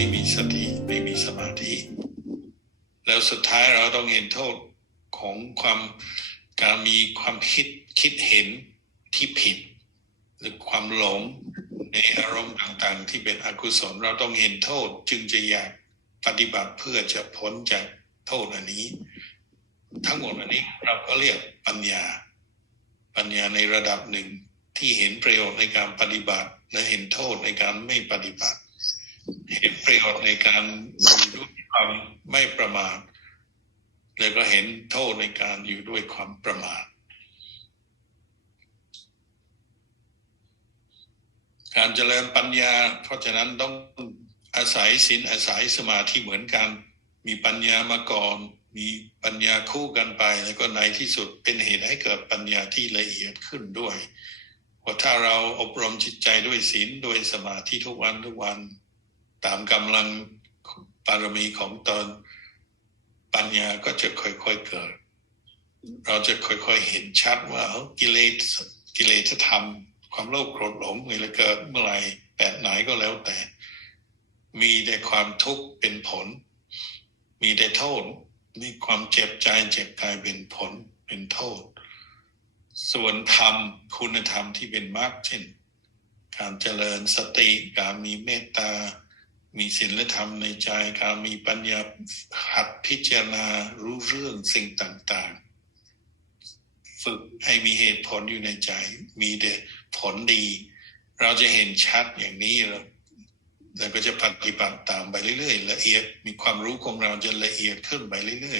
ไม่มีสติไม่มีสมาธิ แล้วสุดท้ายเราต้องเห็นโทษของความการมีความคิดคิดเห็นที่ผิด หรือความหลงในอารมณ์ต่างๆ ที่เป็นอกุศลเราต้องเห็นโทษจึงจะอยากปฏิบัติเพื่อจะพ้นจากโทษอันนี้ ทั้งหมดอันนี้เราก็เรียกปัญญา ปัญญาในระดับหนึ่งที่เห็นประโยชน์ในการปฏิบัติ และเห็นโทษในการไม่ปฏิบัติ เห็นประโยชน์ในการอยู่ด้วยความไม่ประมาทแล้วก็เห็นโทษในการอยู่ด้วยความประมาทการเจริญปัญญา เพราะฉะนั้นต้องอาศัยศีลอาศัยสมาธิเหมือนกัน มีปัญญามาก่อน มีปัญญาคู่กันไป แล้วก็ในที่สุดเป็นเหตุให้เกิดปัญญาที่ละเอียดขึ้นด้วยเพราะถ้าเราอบรมจิตใจด้วยศีลด้วยสมาธิทุกวันทุกวัน ตามกำลังบารมีของตนปัญญาก็จะค่อยๆเกิด เราจะค่อยๆเห็นชัดว่ากิเลสกิเลสธรรม ความโลภโกรธหลงเมื่อเกิดเมื่อไหร่แบบไหนก็แล้วแต่ มีแต่ความทุกข์เป็นผล มีแต่โทษมีความเจ็บใจเจ็บกายเป็นผลเป็นโทษ ส่วนธรรมคุณธรรมที่เป็นมรรคเช่น การเจริญสติการมีเมตตา มีศีลธรรมในใจการมีปัญญาหัดพิจารณารู้เรื่องสิ่งต่างๆ ฝึกให้มีเหตุผลอยู่ในใจ มีแต่ผลดี เราจะเห็นชัดอย่างนี้แล้วแล้วก็จะปฏิบัติตามไปเรื่อยๆละเอียด มีความรู้ของเราจะละเอียดขึ้นไปเรื่อยๆ